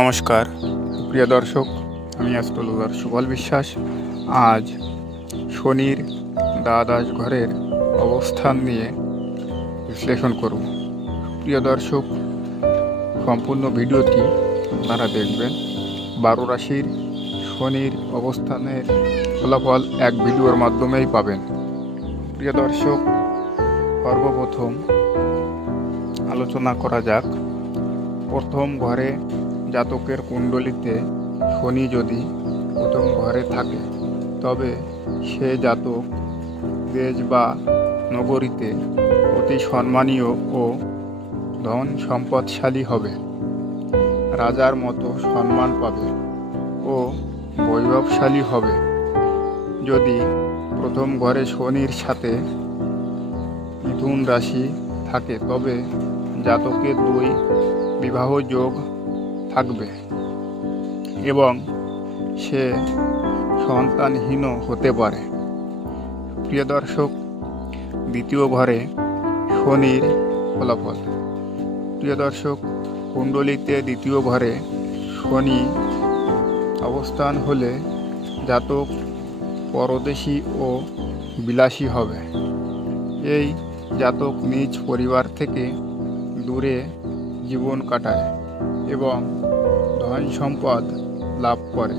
নমস্কার প্রিয় দর্শক, আমি অ্যাস্ট্রোলজার সুবল বিশ্বাস। আজ শনির দ্বাদশ ঘরের অবস্থান নিয়ে বিশ্লেষণ করব। প্রিয় দর্শক, সম্পূর্ণ ভিডিওটি আপনারা দেখবেন। 12 রাশির শনির অবস্থানের ফলাফল এক ভিডিওর মাধ্যমেই পাবেন। প্রিয় দর্শক, সর্বপ্রথম আলোচনা করা যাক প্রথম ঘরে জাতকের কুণ্ডলিতে শনি যদি প্রথম ঘরে থাকে তবে সে জাতক দেশ বা নগরীতে অতি সম্মানীয় ও ধন সম্পদশালী হবে, রাজার মতো সম্মান পাবে ও বৈভবশালী হবে। যদি প্রথম ঘরে শনির সাথে মিথুন রাশি থাকে তবে জাতকের 2 বিবাহ যোগ থাকবে এবং সে সন্তানহীন হতে পারে। প্রিয় দর্শক, দ্বিতীয় ঘরে শনির ফলাফল। প্রিয় দর্শক, কুণ্ডলিতে দ্বিতীয় ঘরে শনি অবস্থান হলে জাতক পরদেশী ও বিলাসী হবে। এই জাতক নিজ পরিবার থেকে দূরে জীবন কাটায় এবং ধন সম্পদ লাভ করে,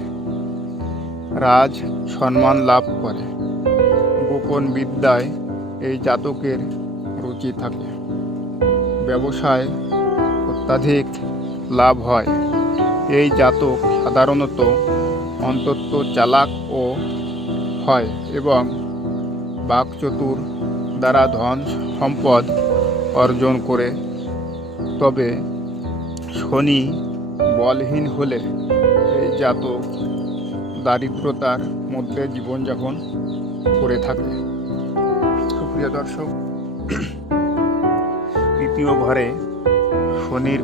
রাজ সম্মান লাভ করে। গোপন বিদ্যায় এই জাতকের রুচি থাকে। ব্যবসায় অত্যাধিক লাভ হয়। এই জাতক সাধারণত অত্যন্ত চালাক ও হয় এবং বাকচতুর দ্বারা ধন সম্পদ অর্জন করে। তবে শনি বলহীন হলে এই জাতক দারিদ্রতার মধ্যে জীবনযাপন করে থাকে। সুপ্রিয় দর্শক, তৃতীয় ঘরে শনির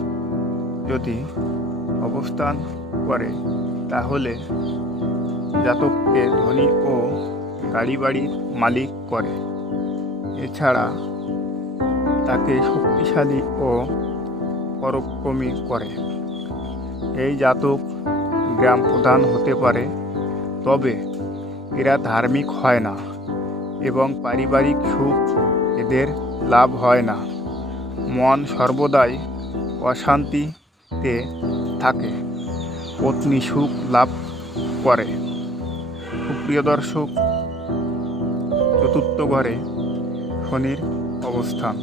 যদি অবস্থান করে তাহলে জাতককে ধনী ও গাড়ি বাড়ির মালিক করে। এছাড়া তাকে শক্তিশালী ও পরাক্রমী করে। এই জাতক গ্রাম প্রধান হতে পারে, তবে এরা ধার্মিক হয় না এবং পারিবারিক সুখ এদের লাভ হয় না। মন সর্বদাই অশান্তিতে থাকে। পত্নী সুখ লাভ করে। সুপ্রিয় দর্শক, চতুর্থ ঘরে শনির অবস্থান।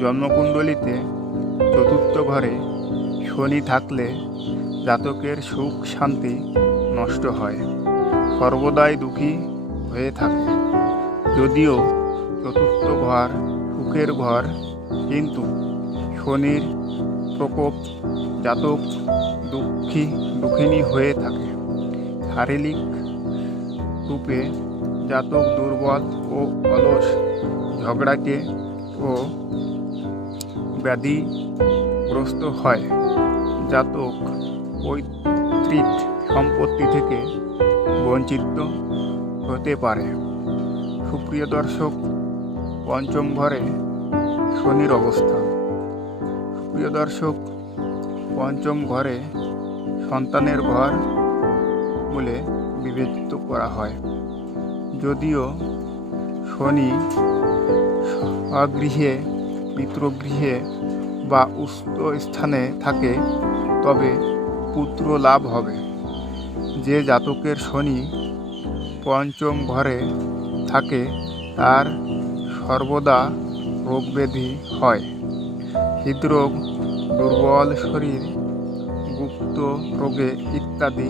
জন্মকুণ্ডলিতে চতুর্থ ঘরে শনি থাকলে জাতকের সুখ শান্তি নষ্ট হয়, সর্বদাই দুঃখী হয়ে থাকে। যদিও চতুর্থ ঘর সুখের ঘর, কিন্তু শনির প্রকোপ জাতক দুঃখিনী হয়ে থাকে। শারীরিক রূপে জাতক দুর্বল ও অলস, ঝগড়াটে ও ব্যাধিগ্রস্ত হয়। জাতক পৈতৃক সম্পত্তি থেকে বঞ্চিত হতে পারে। সুপ্রিয় দর্শক, পঞ্চম ঘরে শনির অবস্থান। সুপ্রিয় দর্শক, পঞ্চম ঘরে সন্তানের ঘর বলে বিবেচিত করা হয়। যদিও শনি স্বগৃহে, পিতৃগৃহে বা উচ্চ স্থানে থাকে তবে পুত্র লাভ হবে। যে জাতকের শনি পঞ্চম ঘরে থাকে তার সর্বদা রোগব্যাধি হয়। হৃদরোগ, দুর্বল শরীর, গুপ্ত রোগে ইত্যাদি।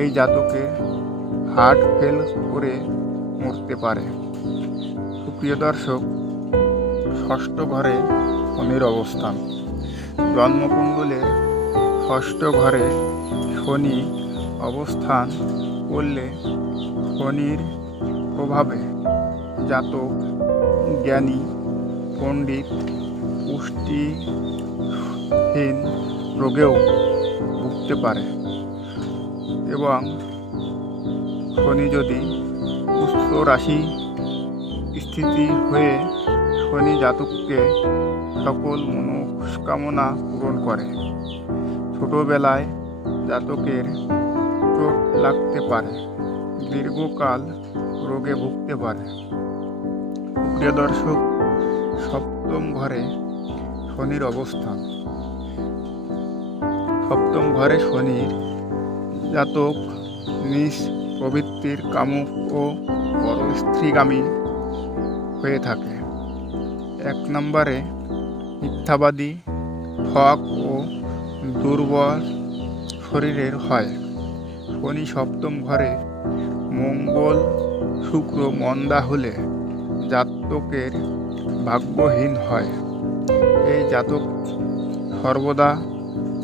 এই জাতকে হার্ট ফেল করে মরতে পারে। সুপ্রিয় দর্শক, ষষ্ঠ ঘরে শনির অবস্থান। জন্মকুণ্ডলের ষষ্ঠ ঘরে শনি অবস্থান করলে শনির প্রভাবে জাতক জ্ঞানী, পণ্ডিত, পুষ্টিহীন রোগেও ভুগতে পারে এবং শনি যদি উচ্চ রাশি স্থিতি হয়ে শনি জাতককে সকল মনস্কামনা পূরণ করে। ছোটবেলায় জাতকের চোট লাগতে পারে, দীর্ঘকাল রোগে ভুগতে পারে। প্রিয় দর্শক, সপ্তম ঘরে শনির অবস্থান। সপ্তম ঘরে শনির জাতক নিজ প্রবৃত্তির কামুক ও পরস্ত্রীগামী হয়ে থাকে। 1 নম্বরে মিথ্যাবাদী, ঠক ও দুর্বল শরীরের হয়। শনি সপ্তম ঘরে মঙ্গল শুক্র মন্দা হলে জাতকের ভাগ্যহীন হয়। এই জাতক সর্বদা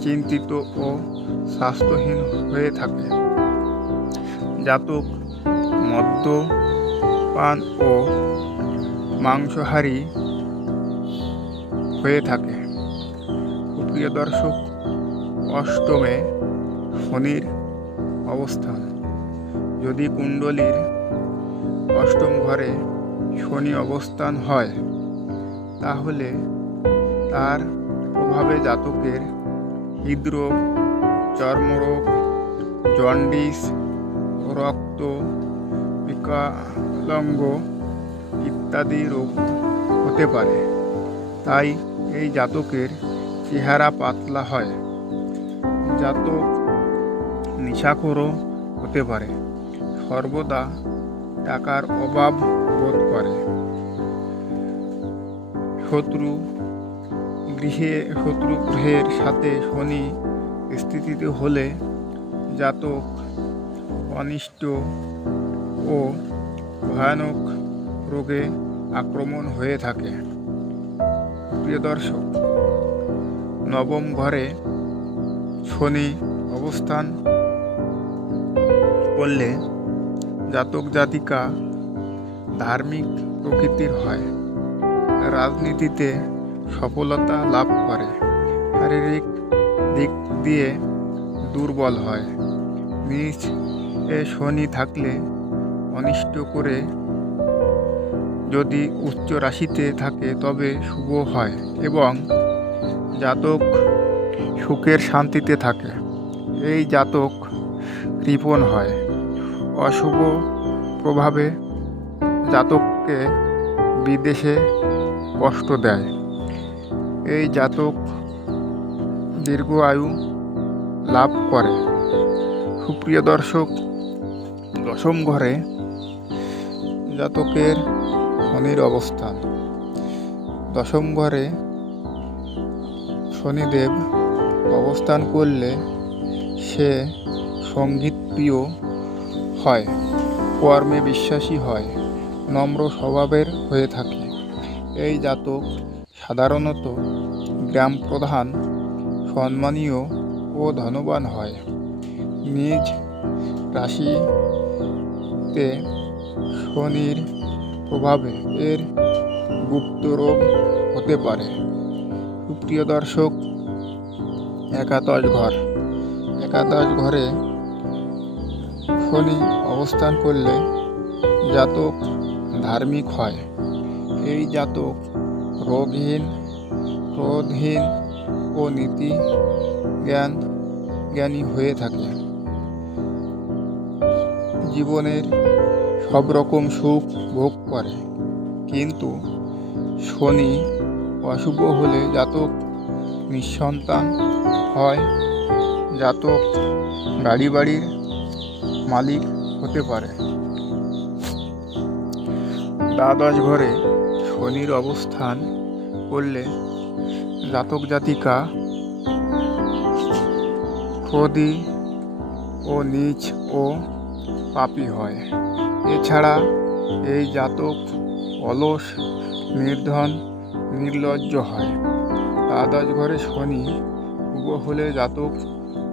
চিন্তিত ও স্বাস্থ্যহীন হয়ে থাকে। জাতক মদ্যপান ও মাংসাহারী হয়ে থাকে। প্রিয় দর্শক, অষ্টমে শনির অবস্থান। যদি কুণ্ডলীর অষ্টম ঘরে শনি অবস্থান হয়, তাহলে তার প্রভাবে জাতকের হৃদরোগ, চর্মরোগ, জন্ডিস, রক্ত বিকলাঙ্গ ইত্যাদি রোগ হতে পারে। তাই এই জাতকের চেহারা পাতলা হয়। জাতক নেশাখোরও হতে পারে, সর্বদা টাকার অভাব বোধ করে। শত্রু গ্রহের সাথে শনি স্থিতিতে হলে জাতক অনিষ্ট ও ভয়ানক রোগে আক্রমণ হয়ে থাকে। প্রিয় দর্শক, নবম ঘরে শনি অবস্থান করলে জাতক জাতিকা ধার্মিক প্রকৃতির হয়, রাজনীতিতে সফলতা লাভ করে, শারীরিক দিক দিয়ে দুর্বল হয়। নিজ শনি থাকলে অনিষ্ট করে, যদি উচ্চ রাশিতে থাকে তবে শুভ হয় এবং জাতক সুখের শান্তিতে থাকে। এই জাতক কৃপণ হয়। অশুভ প্রভাবে জাতককে বিদেশে কষ্ট দেয়। এই জাতক দীর্ঘ আয়ু লাভ করে। সুপ্রিয় দর্শক, দশম ঘরে জাতকের শনির অবস্থান। দশম ঘরে শনিদেব অবস্থান করলে সে সঙ্গীতপ্রিয় হয়, কর্মে বিশ্বাসী হয়, নম্র স্বভাবের হয়ে থাকে। এই জাতক সাধারণত গ্রাম প্রধান, সম্মানীয় ও ধনবান হয়। নিজ রাশিতে শনির প্রভাবে এর গুপ্ত রোগ হতে পারে। সুপ্রিয় দর্শক, একাদশ ঘর। একাদশ ঘরে শনি অবস্থান করলে জাতক ধার্মিক হয়। এই জাতক রোগহীন, ক্রোধহীন ও নীতি জ্ঞানী হয়ে থাকে। জীবনের সব রকম সুখ ভোগ করে। কিন্তু শনি অশুভ হলে জাতক নিঃসন্তান হয়। জাতক বাড়ির মালিক হতে পারে। দ্বাদশ ঘরে শনির অবস্থান করলে জাতক জাতিকা ক্রোধী ও নীচ ও পাপী হয়। এছাড়া এই জাতক অলস, নির্ধন, নির্লজ্জ হয়। দ্বাদশ ঘরে শনি শুভ হলে জাতক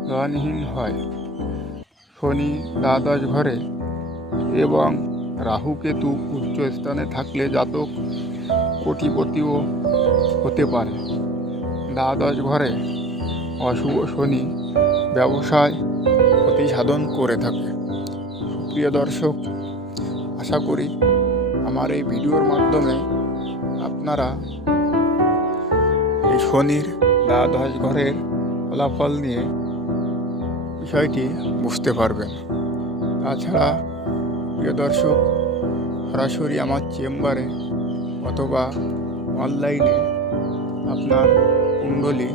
ধনহীন হয়। শনি দ্বাদশ ঘরে এবং রাহু কেতু উচ্চ স্থানে থাকলে জাতক কোটিপতিও হতে পারে। দ্বাদশ ঘরে অশুভ শনি ব্যবসায় ক্ষতি সাধন করে থাকে। প্রিয় দর্শক, আশা করি আমার এই ভিডিওর মাধ্যমে আপনারা এই শনির দ্বাদশ ঘরের ফলাফল নিয়ে বিষয়টি বুঝতে পারবেন। তাছাড়া প্রিয় দর্শক, সরাসরি আমার চেম্বারে অথবা অনলাইনে আপনার কুণ্ডলী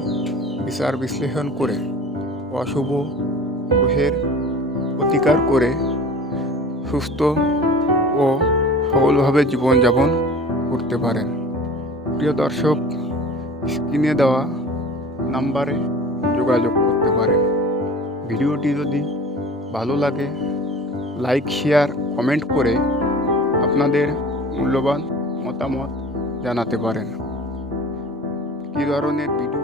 বিচার বিশ্লেষণ করে অশুভ গ্রহের প্রতিকার করে সুস্থ ও সফলভাবে জীবনযাপন করতে পারেন। প্রিয় দর্শক, স্ক্রিনে দেওয়া নাম্বারে যোগাযোগ করতে পারেন। ভিডিওটি যদি ভালো লাগে লাইক, শেয়ার, কমেন্ট করে আপনাদের মূল্যবান মতামত জানাতে পারেন। কী ধরনের ভিডিও